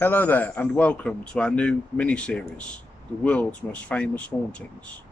Hello there and welcome to our new mini-series, The World's Most Famous Hauntings.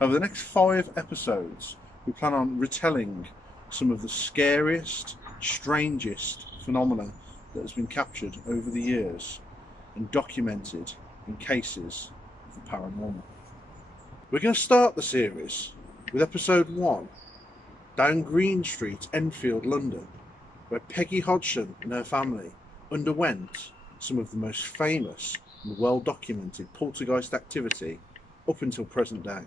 Over the next 5 episodes, we plan on retelling some of the scariest, strangest phenomena that has been captured over the years and documented in cases of the paranormal. We're going to start the series with episode 1, down Green Street, Enfield, London, where Peggy Hodgson and her family underwent some of the most famous and well-documented poltergeist activity up until present day.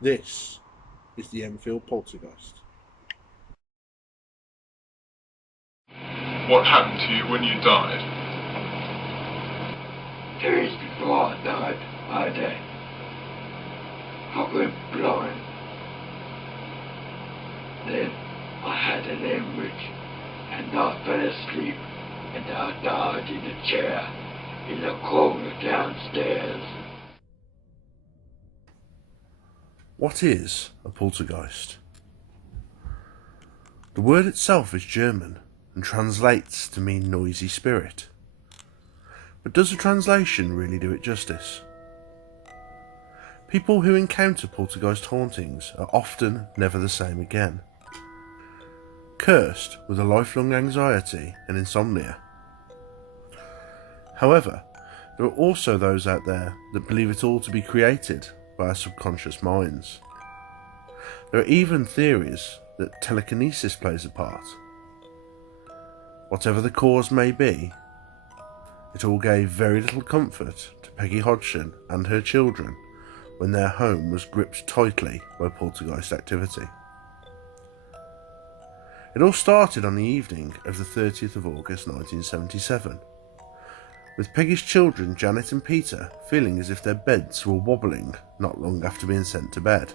This is the Enfield Poltergeist. What happened to you when you died? Days before I died, I went blind. Then I had an hemorrhage and I fell asleep and I died in a chair in the corner downstairs. What is a poltergeist? The word itself is German and translates to mean noisy spirit. But does the translation really do it justice? People who encounter poltergeist hauntings are often never the same again, cursed with a lifelong anxiety and insomnia. However, there are also those out there that believe it all to be created by our subconscious minds. There are even theories that telekinesis plays a part. Whatever the cause may be, it all gave very little comfort to Peggy Hodgson and her children when their home was gripped tightly by poltergeist activity. It all started on the evening of the 30th of August 1977, with Peggy's children Janet and Peter feeling as if their beds were wobbling not long after being sent to bed.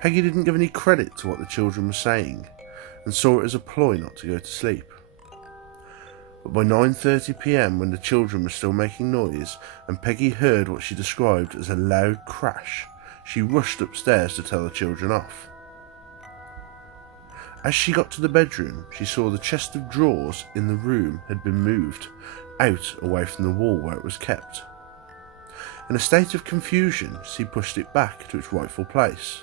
Peggy didn't give any credit to what the children were saying and saw it as a ploy not to go to sleep. But by 9:30 p.m, when the children were still making noise and Peggy heard what she described as a loud crash, she rushed upstairs to tell the children off. As she got to the bedroom, she saw the chest of drawers in the room had been moved out away from the wall where it was kept. In a state of confusion, she pushed it back to its rightful place.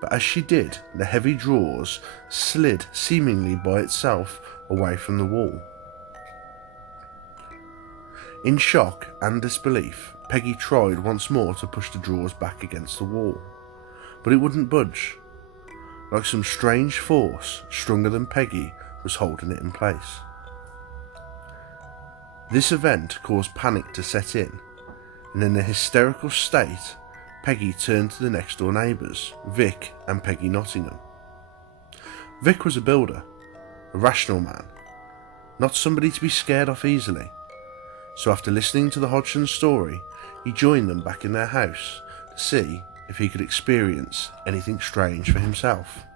But as she did, the heavy drawers slid seemingly by itself away from the wall. In shock and disbelief, Peggy tried once more to push the drawers back against the wall, but it wouldn't budge. Like some strange force stronger than Peggy was holding it in place. This event caused panic to set in, and in a hysterical state, Peggy turned to the next door neighbours, Vic and Peggy Nottingham. Vic was a builder, a rational man, not somebody to be scared off easily, so after listening to the Hodgson story, he joined them back in their house to see if he could experience anything strange for himself.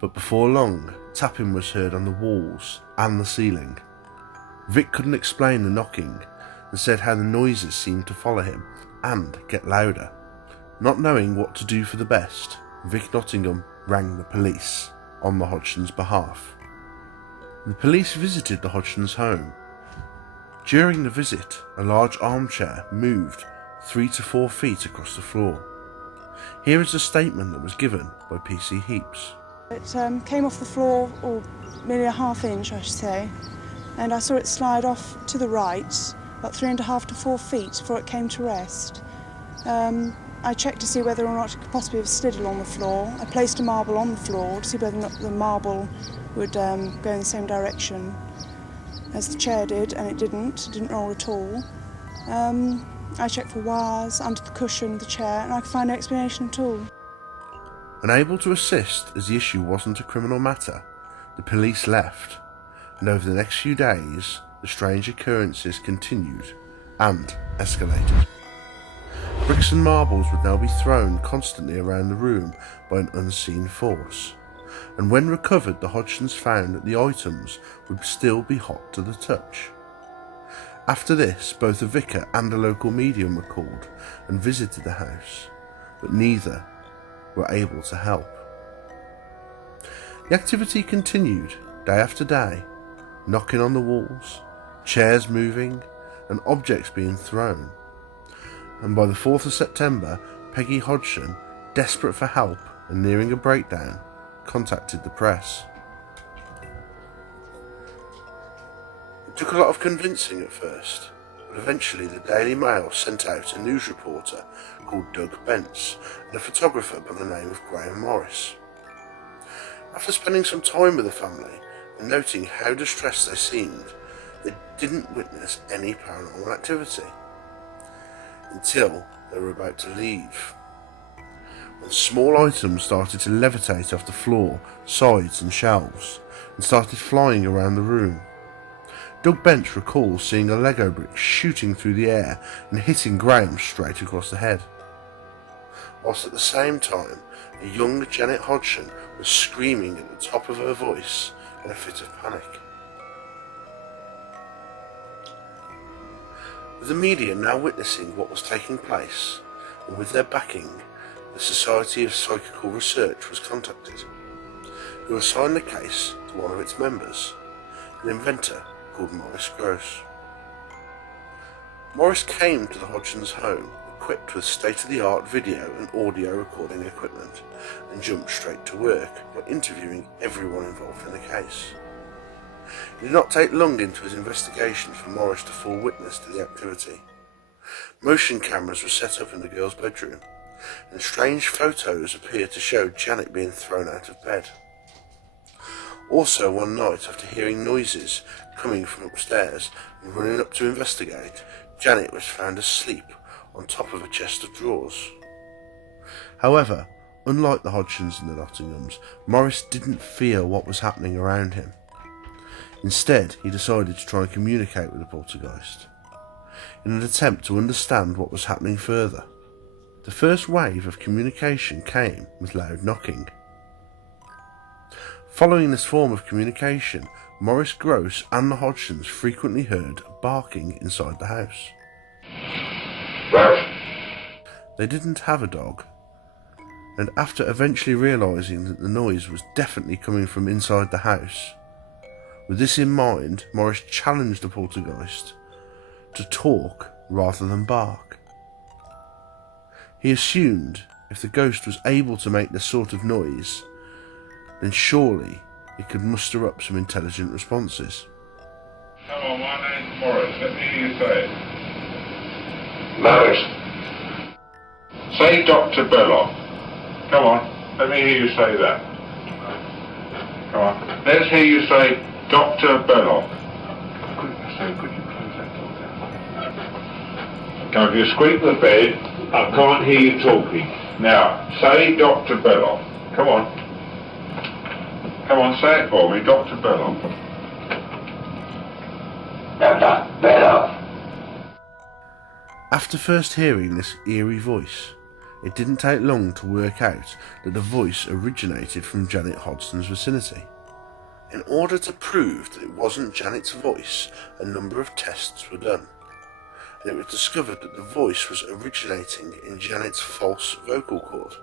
But before long, tapping was heard on the walls and the ceiling. Vic couldn't explain the knocking and said how the noises seemed to follow him and get louder. Not knowing what to do for the best, Vic Nottingham rang the police on the Hodgsons' behalf. The police visited the Hodgsons' home. During the visit, a large armchair moved 3 to 4 feet across the floor. Here is a statement that was given by PC Heaps. It came off the floor, or nearly a ½ inch I should say, and I saw it slide off to the right, about 3.5 to 4 feet before it came to rest. I checked to see whether or not it could possibly have slid along the floor. I placed a marble on the floor to see whether or not the marble would go in the same direction as the chair did, and it didn't roll at all. I checked for wires under the cushion of the chair, and I could find no explanation at all. Unable to assist as the issue wasn't a criminal matter, the police left, and over the next few days, the strange occurrences continued and escalated. Bricks and marbles would now be thrown constantly around the room by an unseen force, and when recovered, the Hodgsons found that the items would still be hot to the touch. After this, both a vicar and a local medium were called and visited the house, but neither were able to help. The activity continued day after day, knocking on the walls, chairs moving, and objects being thrown. And by the 4th of September, Peggy Hodgson, desperate for help and nearing a breakdown, contacted the press. It took a lot of convincing at first, but eventually the Daily Mail sent out a news reporter called Doug Bence and a photographer by the name of Graham Morris. After spending some time with the family and noting how distressed they seemed, they didn't witness any paranormal activity until they were about to leave, when small items started to levitate off the floor, sides and shelves and started flying around the room. Doug Bence recalls seeing a Lego brick shooting through the air and hitting Graham straight across the head, whilst at the same time a young Janet Hodgson was screaming at the top of her voice in a fit of panic. With the media now witnessing what was taking place, and with their backing, the Society of Psychical Research was contacted, who assigned the case to one of its members, an inventor called Maurice Grosse. Maurice came to the Hodgsons' home equipped with state-of-the-art video and audio recording equipment and jumped straight to work by interviewing everyone involved in the case. It did not take long into his investigation for Maurice to fall witness to the activity. Motion cameras were set up in the girl's bedroom, and strange photos appeared to show Janet being thrown out of bed. Also, one night, after hearing noises coming from upstairs and running up to investigate, Janet was found asleep on top of a chest of drawers. However, unlike the Hodgsons and the Nottinghams, Maurice didn't fear what was happening around him. Instead, he decided to try and communicate with the poltergeist, in an attempt to understand what was happening further. The first wave of communication came with loud knocking. Following this form of communication, Maurice Grosse and the Hodgsons frequently heard barking inside the house. They didn't have a dog, and after eventually realising that the noise was definitely coming from inside the house, with this in mind, Maurice challenged the poltergeist to talk rather than bark. He assumed if the ghost was able to make this sort of noise, then surely it could muster up some intelligent responses. Hello, my name's Maurice. Let me hear you say it. Maurice. Say Dr. Belloc. Come on, let me hear you say that. Come on. Let's hear you say Dr. Belloc. Could you close that door down? Now, if you squeak the bed, I can't hear you talking. Now, say Dr. Belloc. Come on. Come on, say it for me, Dr. Belloc. Dr. Belloc. After first hearing this eerie voice, it didn't take long to work out that the voice originated from Janet Hodgson's vicinity. In order to prove that it wasn't Janet's voice, a number of tests were done, and it was discovered that the voice was originating in Janet's false vocal cord.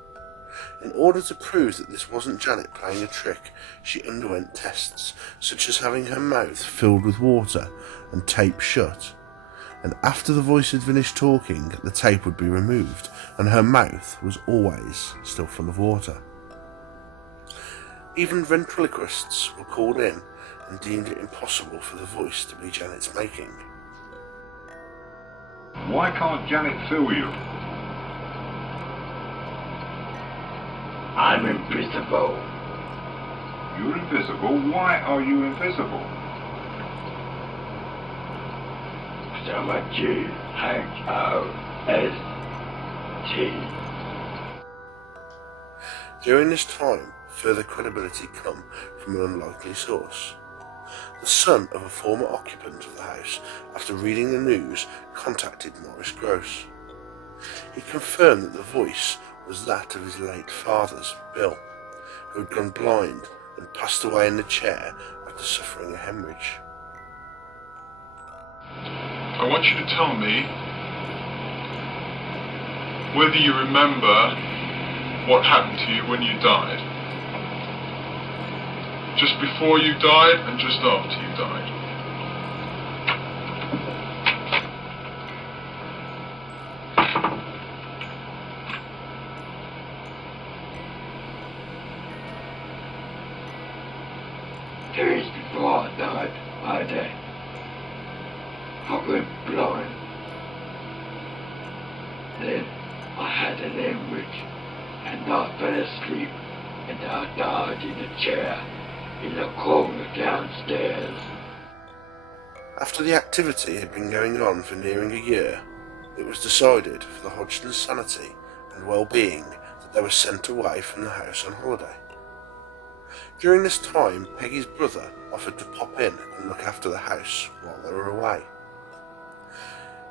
In order to prove that this wasn't Janet playing a trick, she underwent tests, such as having her mouth filled with water and taped shut, and after the voice had finished talking, the tape would be removed, and her mouth was always still full of water. Even ventriloquists were called in and deemed it impossible for the voice to be Janet's making. Why can't Janet feel you? I'm invisible. You're invisible? Why are you invisible? So much H-O-S-T. During this time, further credibility come from an unlikely source. The son of a former occupant of the house, after reading the news, contacted Maurice Grosse. He confirmed that the voice was that of his late father's, Bill, who had gone blind and passed away in the chair after suffering a hemorrhage. I want you to tell me whether you remember what happened to you when you died. Just before you died and just after you died. I went blind. Then I had an hemorrhage and I fell asleep and I died in a chair in the corner downstairs. After the activity had been going on for nearing a year, it was decided for the Hodgson's sanity and well-being that they were sent away from the house on holiday. During this time, Peggy's brother offered to pop in and look after the house while they were away.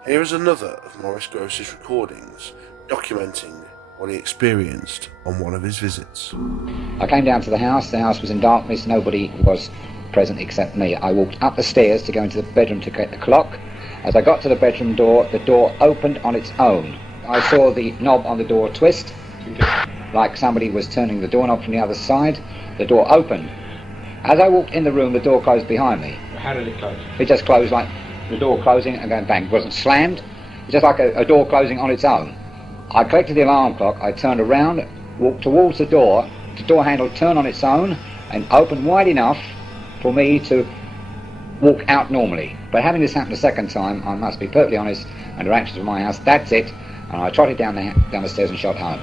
Here is another of Maurice Grosse's recordings documenting what he experienced on one of his visits. I came down to the house was in darkness, nobody was present except me. I walked up the stairs to go into the bedroom to get the clock. As I got to the bedroom door, the door opened on its own. I saw the knob on the door twist, like somebody was turning the doorknob from the other side. The door opened. As I walked in the room, the door closed behind me. How did it close? It just closed like the door closing and going bang. It wasn't slammed, it's just like a door closing on its own. I collected the alarm clock, I turned around, walked towards the door handle turned on its own and opened wide enough for me to walk out normally. But having this happen a second time, I must be perfectly honest, under actions of my house, that's it, and I trotted down the stairs and shot home.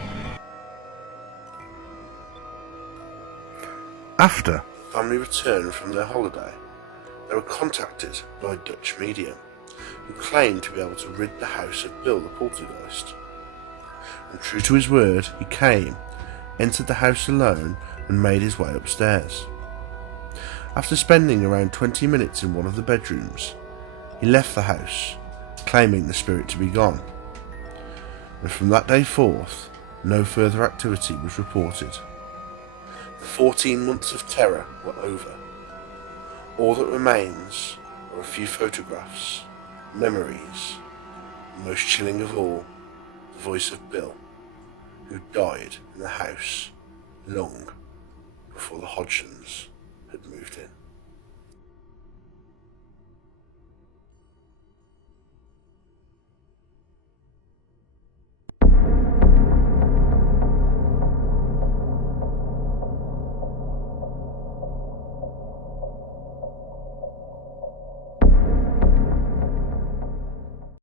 After the family returned from their holiday, they were contacted by a Dutch medium who claimed to be able to rid the house of Bill the Poltergeist. And true to his word, he came, entered the house alone and made his way upstairs. After spending around 20 minutes in one of the bedrooms, he left the house, claiming the spirit to be gone. And from that day forth, no further activity was reported. The 14 months of terror were over. All that remains are a few photographs, memories, and most chilling of all, the voice of Bill, who died in the house long before the Hodgsons had moved in.